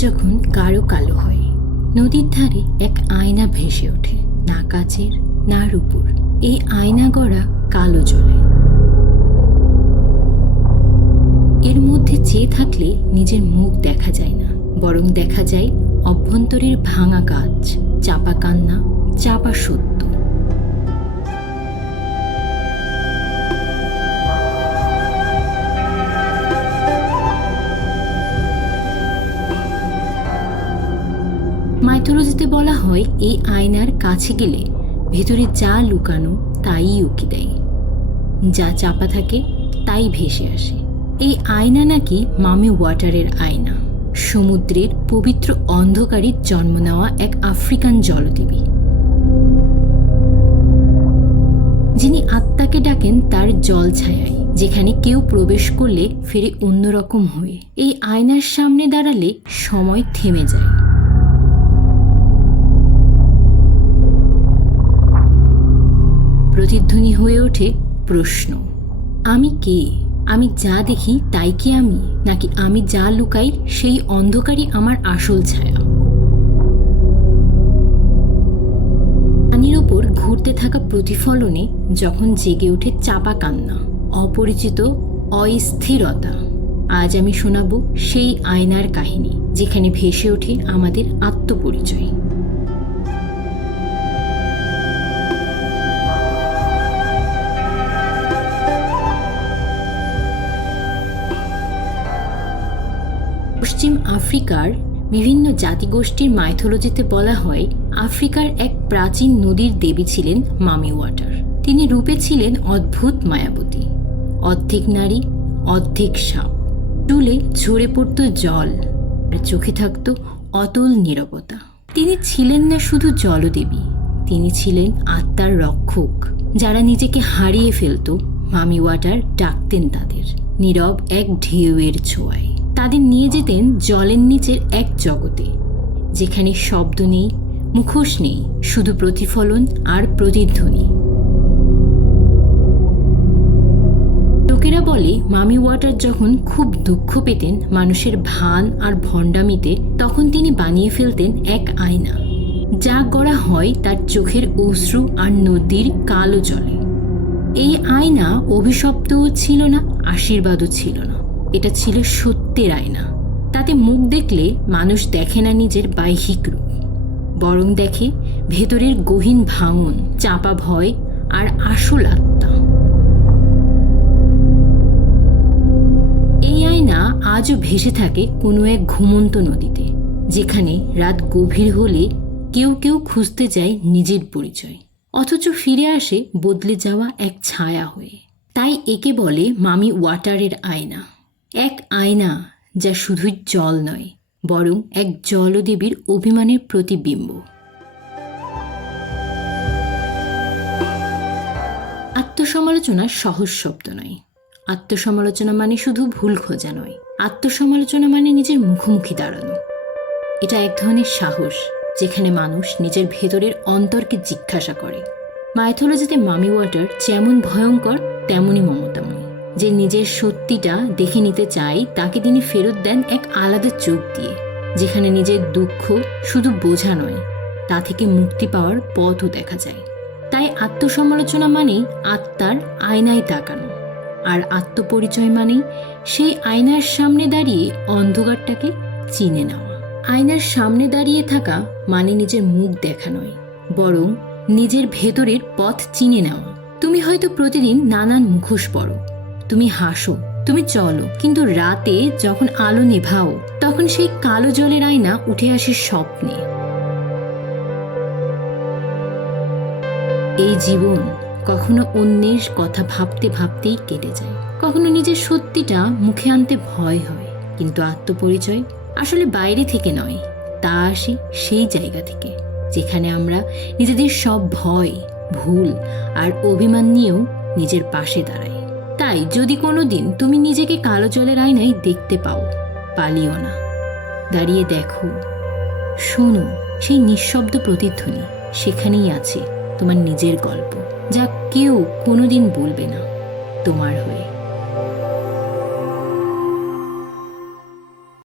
যখন কারও কালো হয়, নদীর ধারে এক আয়না ভেসে ওঠে, না কাচের, না রূপুর। এই আয়না গড়া কালো জলে। এর মধ্যে চেয়ে থাকলে নিজের মুখ দেখা যায় না, বরং দেখা যায় অভ্যন্তরের ভাঙা কাজ চাপা কান্না, চাপা সত্য। মাইথোলজিতে বলা হয়, এই আয়নার কাছে গেলে ভেতরে যা লুকানো তাই উকি দেয়। যা চাপা থাকে তাই ভেসে আসে। এই আয়না নাকি মামি ওয়াটারের আয়না। সমুদ্রের পবিত্র অন্ধকারে জন্ম নেওয়া এক আফ্রিকান জলদেবী। যিনি আত্মাকে ডাকেন তার জল ছায়ায়, যেখানে কেউ প্রবেশ করলে ফিরে অন্যরকম হয়ে। এই আয়নার সামনে দাঁড়ালে সময় থেমে যায়। প্রতিধ্বনি হয়ে ওঠে প্রশ্ন। আমি কে? আমি যা দেখি তাই কি আমি? নাকি আমি যা লুকাই সেই অন্ধকারই আমার আসল ছায়া? পানির ওপর ঘুরতে থাকা প্রতিফলনে যখন জেগে ওঠে চাপা কান্না, অপরিচিত, অস্থিরতা, আজ আমি শোনাব সেই আয়নার কাহিনী, যেখানে ভেসে ওঠে আমাদের আত্মপরিচয়। পশ্চিম আফ্রিকার বিভিন্ন জাতিগোষ্ঠীর মাইথোলজিতে বলা হয়, আফ্রিকার এক প্রাচীন নদীর দেবী ছিলেন মামি ওয়াটার। তিনি রূপে ছিলেন অদ্ভুত মায়াবতী। অর্ধেক নারী, অর্ধেক সাপ। চুলে ঝরে পড়ত জল। আর চোখে থাকত অতল নীরবতা। তিনি ছিলেন না শুধু জলদেবী, তিনি ছিলেন আত্মার রক্ষক, যারা নিজেকে হারিয়ে ফেলত। মামি ওয়াটার ডাকতেন তাদের। নীরব এক ঢেউয়ের ছোঁয়ায়। তাদের নিয়ে যেতেন জলের নিচের এক জগতে, যেখানে শব্দ নেই, মুখোশ নেই, শুধু প্রতিফলন আর প্রতিধ্বনি। লোকেরা বলে, মামি ওয়াটার যখন খুব দুঃখ পেতেন মানুষের ভান আর ভণ্ডামিতে, তখন তিনি বানিয়ে ফেলতেন এক আয়না। যা গড়া হয় তার চোখের অশ্রু আর নদীর কালো জলে। এই আয়না অভিশপ্তও ছিল না, আশীর্বাদও ছিল না। এটা ছিল সত্যের আয়না। তাতে মুখ দেখলে মানুষ দেখে না নিজের বাহ্যিক রূপ। বরং দেখে ভেতরের গহীন ভাঙন, চাপা ভয় আর আসল আত্মা। এই আয়না আজও ভেসে থাকে কোনো এক ঘুমন্ত নদীতে, যেখানে রাত গভীর হলে কেউ কেউ খুঁজতে যায় নিজের পরিচয়। অথচ ফিরে আসে বদলে যাওয়া এক ছায়া হয়ে। তাই একে বলে মামি ওয়াটারের আয়না। এক আয়না যা শুধুই জল নয়, বরং এক জলদেবীর অভিমানের প্রতিবিম্ব। আত্মসমালোচনা সহজ শব্দ নয়। আত্মসমালোচনা মানে শুধু ভুল খোঁজা নয়। আত্মসমালোচনা মানে নিজের মুখোমুখি দাঁড়ানো। এটা এক ধরনের সাহস, যেখানে মানুষ নিজের ভেতরের অন্তরকে জিজ্ঞাসা করে। মাইথোলজিতে মামি ওয়াটার যেমন ভয়ঙ্কর, তেমনই মমতাময়। যে নিজের সত্যিটা দেখে নিতে চায় তাকে তিনি ফেরত দেন এক আলাদা চোখ দিয়ে, যেখানে নিজের দুঃখ শুধু বোঝা নয়, তা থেকে মুক্তি পাওয়ার পথও দেখা যায়। তাই আত্মসমালোচনা মানেই আত্মার আয়নায় তাকানো, আর আত্মপরিচয় মানেই সেই আয়নার সামনে দাঁড়িয়ে অন্ধকারটাকে চিনে নেওয়া। আয়নার সামনে দাঁড়িয়ে থাকা মানে নিজের মুখ দেখা নয়, বরং নিজের ভেতরের পথ চিনে নেওয়া। তুমি হয়তো প্রতিদিন নানান মুখোশ পড়ো তুমি হাসো, তুমি চলো। কিন্তু রাতে যখন আলো নেভাও, তখন সেই কালো জলের আয়না উঠে আসে স্বপ্নে। এই জীবন কখনো অন্যের কথা ভাবতে ভাবতেই কেটে যায়। কখনো নিজের সত্যিটা মুখে আনতে ভয় হয়, কিন্তু আত্মপরিচয় আসলে বাইরে থেকে নয়, তা আসে সেই জায়গা থেকে, যেখানে আমরা নিজেদের সব ভয়, ভুল আর অভিমান নিয়েও নিজের পাশে দাঁড়াই। তাই যদি কোনো দিন তুমি নিজেকে কালো জলের আয়নায় দেখতে পাও, পালিও না। দাঁড়িয়ে দেখো। শোনো, সেই নিঃশব্দ প্রতিধ্বনি সেখানেই আছে তোমার নিজের গল্প, যা কেউ কোনোদিন বলবে না তোমার হয়ে।